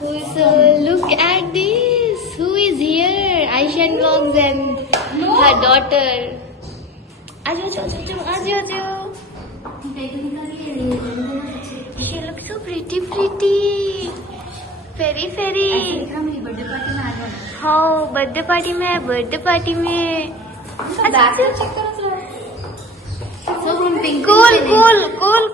Look at this. Who is here? Aishan Vlogs and her daughter. Ajo. She looks so pretty. Fairy. हाँ birthday party में cool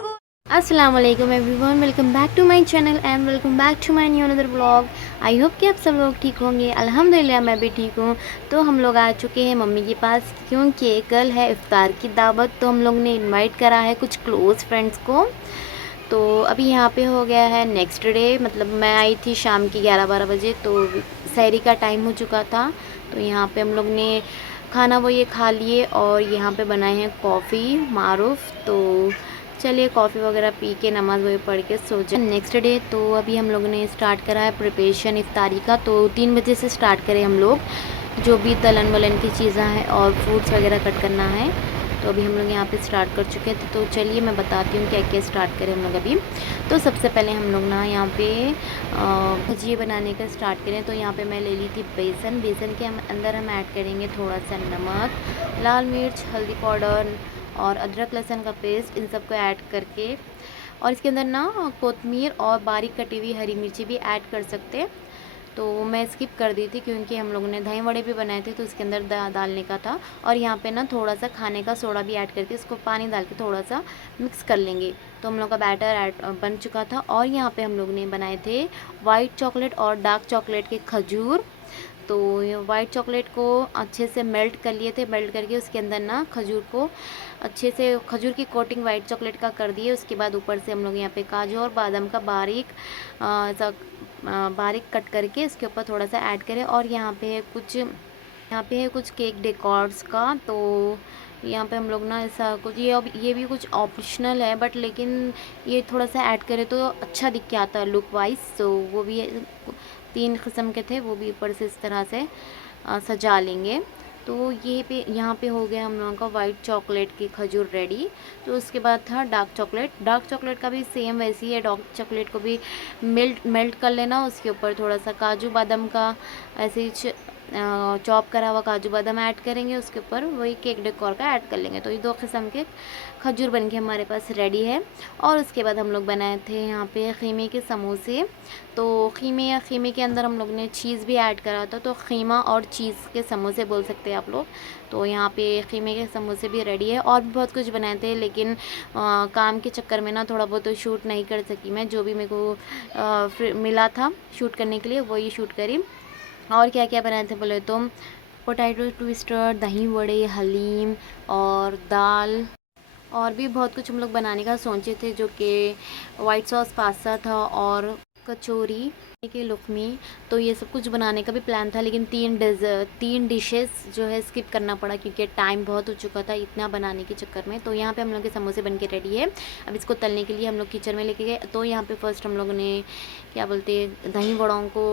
अस्सलाम वालेकुम everyone, welcome back to my channel and welcome back to my new another vlog. I hope कि आप सब लोग ठीक होंगे। अल्हम्दुलिल्लाह मैं भी ठीक हूँ। तो हम लोग आ चुके हैं मम्मी के पास क्योंकि कल है इफ्तार की दावत। तो हम लोग ने इनवाइट करा है कुछ क्लोज़ फ्रेंड्स को। तो अभी यहाँ पे हो गया है नेक्स्ट डे, मतलब मैं आई थी शाम की 11-12 बजे, तो सहरी का टाइम हो चुका था। तो यहाँ पे हम लोग ने खाना वो ये खा लिए और यहाँ पे बनाए हैं कॉफ़ी मारूफ़। तो चलिए कॉफ़ी वगैरह पी के नमाज़ वही पढ़ के सो जाए नेक्स्ट डे। तो अभी हम लोगों ने स्टार्ट करा है प्रिपरेशन इफ्तारी का। तो 3 बजे से स्टार्ट करें हम लोग, जो भी तलन वलन की चीज़ें हैं और फ्रूट्स वगैरह कट करना है। तो अभी हम लोग यहाँ पे स्टार्ट कर चुके थे। तो चलिए मैं बताती हूँ क्या क्या स्टार्ट करें हम लोग अभी। तो सबसे पहले हम लोग ना यहाँ पे भजिए बनाने का स्टार्ट करें। तो यहाँ पे मैं ले ली थी बेसन के अंदर हम ऐड करेंगे थोड़ा सा नमक, लाल मिर्च, हल्दी पाउडर और अदरक लहसुन का पेस्ट, इन सब को ऐड करके, और इसके अंदर ना कोतमीर और बारीक कटी हुई हरी मिर्ची भी ऐड कर सकते हैं। तो मैं स्किप कर दी थी क्योंकि हम लोगों ने दही वड़े भी बनाए थे तो उसके अंदर डालने का था। और यहाँ पे ना थोड़ा सा खाने का सोडा भी ऐड करके इसको पानी डाल के थोड़ा सा मिक्स कर लेंगे। तो हम लोग का बैटर बन चुका था। और यहाँ पे हम लोग ने बनाए थे वाइट चॉकलेट और डार्क चॉकलेट के खजूर। तो वाइट चॉकलेट को अच्छे से मेल्ट कर लिए थे, मेल्ट करके उसके अंदर ना खजूर को अच्छे से, खजूर की कोटिंग वाइट चॉकलेट का कर दिए। उसके बाद ऊपर से हम लोग यहाँ पे काजू और बादाम का बारीक कट करके इसके ऊपर थोड़ा सा ऐड करें। और यहाँ पे है कुछ केक डेकोर्स का। तो यहाँ पे हम लोग ना ऐसा कुछ, ये भी कुछ ऑप्शनल है बट लेकिन ये थोड़ा सा ऐड करें तो अच्छा दिख के आता है लुक वाइज। तो वो भी 3 किस्म के थे, वो भी ऊपर से इस तरह से सजा लेंगे। तो यहाँ पे हो गया हम लोगों का वाइट चॉकलेट की खजूर रेडी। तो उसके बाद था डार्क चॉकलेट का भी सेम वैसे ही है। डार्क चॉकलेट को भी मेल्ट कर लेना, उसके ऊपर थोड़ा सा काजू बादाम का ऐसे ही चॉप करा हुआ काजू बादाम ऐड करेंगे, उसके ऊपर वही केक डेकोर का ऐड कर लेंगे। तो ये 2 किस्म के खजूर बन के हमारे पास रेडी है। और उसके बाद हम लोग बनाए थे यहाँ पे खीमे के समोसे। तो खीमे के अंदर हम लोग ने चीज़ भी ऐड करा था, तो खीमा और चीज़ के समोसे बोल सकते हैं आप लोग। तो यहाँ पे खीमे के समोसे भी रेडी है। और भी बहुत कुछ बनाए थे लेकिन काम के चक्कर में ना थोड़ा बहुत तो शूट नहीं कर सकी मैं। जो भी मेरे को मिला था शूट करने के लिए वही शूट करी। और क्या क्या बनाए थे बोले तो पोटैटो ट्विस्टर, दही वड़े, हलीम और दाल, और भी बहुत कुछ हम लोग बनाने का सोचे थे, जो कि वाइट सॉस पास्ता था और कचौरी के लुकमी। तो ये सब कुछ बनाने का भी प्लान था लेकिन 3 डिशेस जो है स्किप करना पड़ा क्योंकि टाइम बहुत हो चुका था इतना बनाने के चक्कर में। तो यहाँ पे हम लोग के समोसे बन के रेडी है। अब इसको तलने के लिए हम लोग किचन में लेके गए। तो यहाँ पे फर्स्ट हम लोगों ने क्या बोलते हैं दही वड़ों को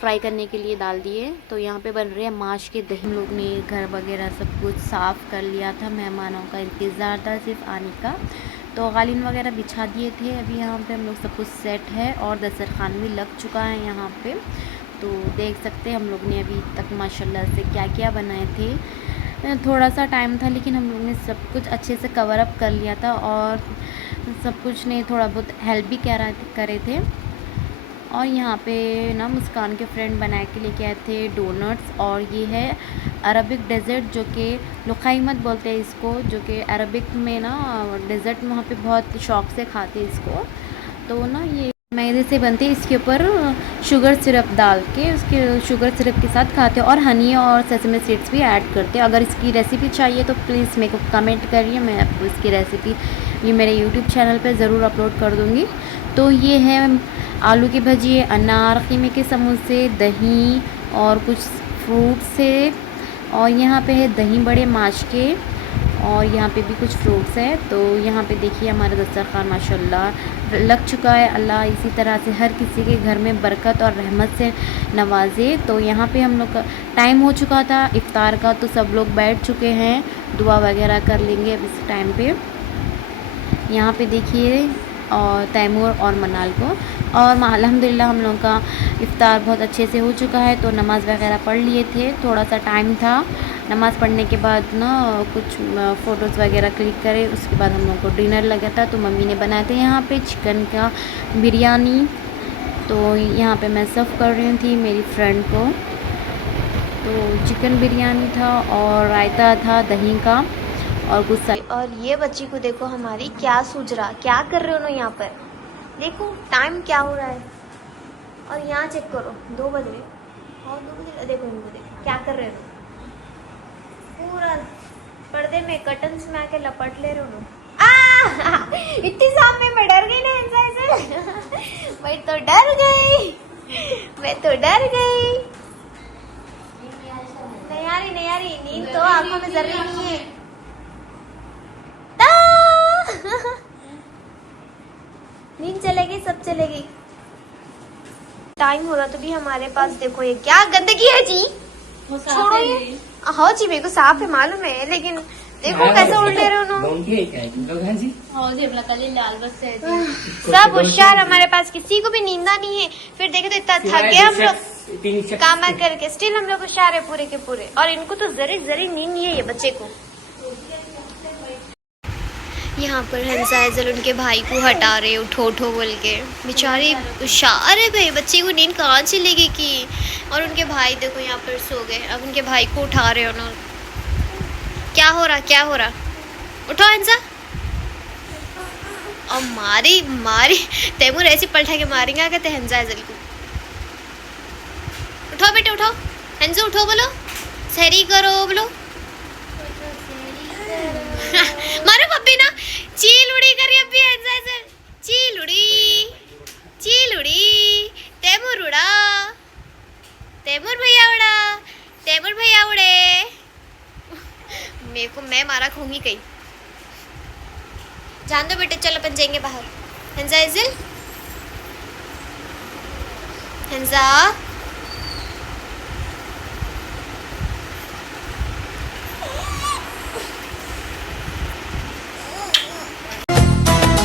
फ्राई करने के लिए डाल दिए। तो यहाँ पे बन रहे हैं माश के दही। हम लोग ने घर वगैरह सब कुछ साफ़ कर लिया था, मेहमानों का इंतज़ार था सिर्फ आने का। तो कालीन वगैरह बिछा दिए थे। अभी यहाँ पे हम लोग सब कुछ सेट है और दस्तरखान भी लग चुका है यहाँ पे। तो देख सकते हैं हम लोग ने अभी तक माशाल्लाह से क्या क्या बनाए थे। थोड़ा सा टाइम था लेकिन हम लोग ने सब कुछ अच्छे से कवर अप कर लिया था और सब कुछ ने थोड़ा बहुत हेल्प भी करे थे। और यहाँ पे ना मुस्कान के फ्रेंड बना के लेके आए थे डोनट्स। और ये है अरबिक डेज़र्ट, जो कि लुखाइमत बोलते हैं इसको, जो कि अरबिक में ना डेज़र्ट में वहाँ पे बहुत शौक़ से खाते हैं इसको। तो ना ये मैदे से बनते हैं, इसके ऊपर शुगर सिरप डाल के उसके शुगर सिरप के साथ खाते हैं और हनी और सेसमे सीड्स भी ऐड करते हैं। अगर इसकी रेसिपी चाहिए तो प्लीज़ मेरे को कमेंट करिए, मैं आपको इसकी रेसिपी ये मेरे यूट्यूब चैनल पे ज़रूर अपलोड कर दूँगी। तो ये है आलू की भजी, अनार, खीमे के समोसे, दही और कुछ फ्रूट से, और यहाँ पे है दही बड़े माश के, और यहाँ पे भी कुछ फ्रूट्स है। तो यहाँ पे देखिए हमारा दस्तरखान माशाल्लाह लग चुका है। अल्लाह इसी तरह से हर किसी के घर में बरकत और रहमत से नवाजे। तो यहाँ पे हम लोग का टाइम हो चुका था इफ्तार का, तो सब लोग बैठ चुके हैं, दुआ वगैरह कर लेंगे अब इस टाइम पे। यहाँ पे देखिए और तैमूर और मनाल को। और अल्हम्दुलिल्लाह हम लोगों का इफ़्तार बहुत अच्छे से हो चुका है। तो नमाज़ वगैरह पढ़ लिए थे, थोड़ा सा टाइम था। नमाज़ पढ़ने के बाद ना कुछ फ़ोटोज़ वगैरह क्लिक करे, उसके बाद हम लोग को डिनर लगा था। तो मम्मी ने बनाए थे यहाँ पे चिकन का बिरयानी। तो यहाँ पे मैं सर्व कर रही थी मेरी फ्रेंड को। तो चिकन बिरयानी था और रायता था दही का और कुछ। और ये बच्ची को देखो हमारी क्या सूझ रहा, क्या कर रहे हो ना यहाँ पर, देखो टाइम क्या हो रहा है। और यहाँ चेक करो 2 बज रहे और 2 बज रहे, देखो इनको देखो क्या कर रहे हो, पूरा पर्दे में कर्टन्स में आके लपट ले रहे हो। इतनी सामने मैं डर गई ना ऐसे मैं तो डर गई, मैं तो डर गई। नहीं आ रही नींद तो आंखों में जर्री नहीं है। नींद चलेगी, सब चलेगी। टाइम हो रहा तो भी हमारे पास देखो ये क्या गंदगी है जी, छोड़ो ये। हाँ जी मेरे को साफ है मालूम है, लेकिन देखो कैसे उड़ ले रहे हो। सब होशियार, हमारे पास किसी को भी नींदा नहीं है। फिर देखे तो इतना थक गए हम लोग काम करके, स्टिल हम लोग होशियार है पूरे के पूरे। और इनको तो जरी नींद नहीं है ये बच्चे को। यहाँ पर हंसाइजल उनके भाई को हटा रहे, उठो उठो बोल के। बेचारी होशियार है भाई, बच्चे को नींद कहाँ चलेगी की। और उनके भाई देखो यहाँ पर सो गए, अब उनके भाई को उठा रहे हो ना। क्या हो रहा, उठो हंसा। और मारी तैमूर ऐसी पलटा के मारेंगे आगे ते हंसाइजल को। उठो बेटे उठो, हंसो उठो, बोलो सहरी करो, बोलो मारो पप्पी ना। चील उड़ी करी अभी हंसाइजल, चील उड़ी तैमूर उड़ा, तैमूर भैया उड़े। मेरे को मैं मारा खाऊंगी कहीं। जान दो बेटे, चलो अपन जाएंगे बाहर। हंसा